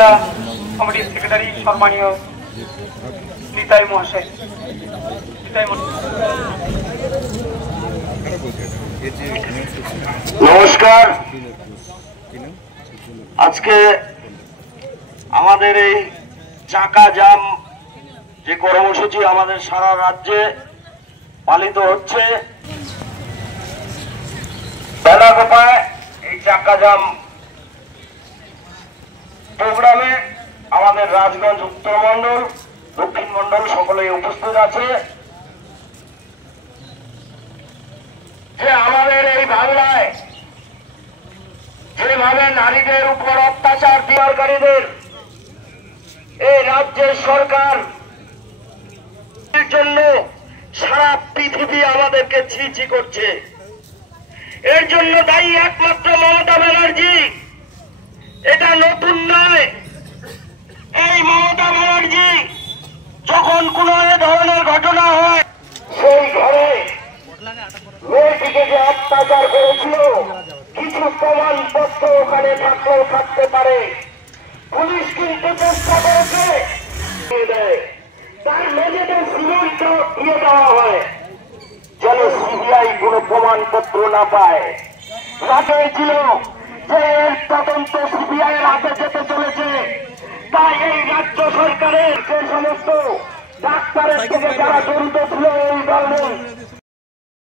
জেলা কমিটির সেক্রেটারি সম্মানীয় নিতাই মহাশয়। নমস্কার। আজকে আমাদের এই চাকা জাম যে কর্মসূচি আমাদের সারা রাজ্যে পালিত হচ্ছে, বেলাগোপায় এই চাকা জাম প্রোগ্রামে আমাদের রাজগঞ্জ উত্তর মন্ডল, দক্ষিণ মন্ডল সকলেই উপস্থিত আছে। যে আমাদের এই বাংলায় যেভাবে নারীদের উপর অত্যাচার বিহারকারীদের এই রাজ্যের সরকার জন্য সারা পৃথিবী আমাদেরকে ছি করছে, এর জন্য দায়ী একমাত্র মমতা ব্যানার্জি। এটা নতুন নয়। এই মমতা ব্যানার্জি যখন কোন এ ধরনের ঘটনা হয়, সেই ঘরে মেয়েটিকে যে অত্যাচার করেছিল কিছু প্রমাণপত্র ওখানে থাকলেও থাকতে পারে, পুলিশ কিন্তু চেষ্টা করেছে তার মেঝেতে সিমেন্ট দিয়ে দেওয়া হয় যেন সিবিআই কোন প্রমাণপত্র না পায়। রাতে ছিল যে এর তদন্ত সিবিআই এর হাতে যেতে চলেছে, তাই এই রাজ্য সরকারের যে সমস্ত ডাক্তারের থেকে যারা জড়িত ছিল এই ধরনের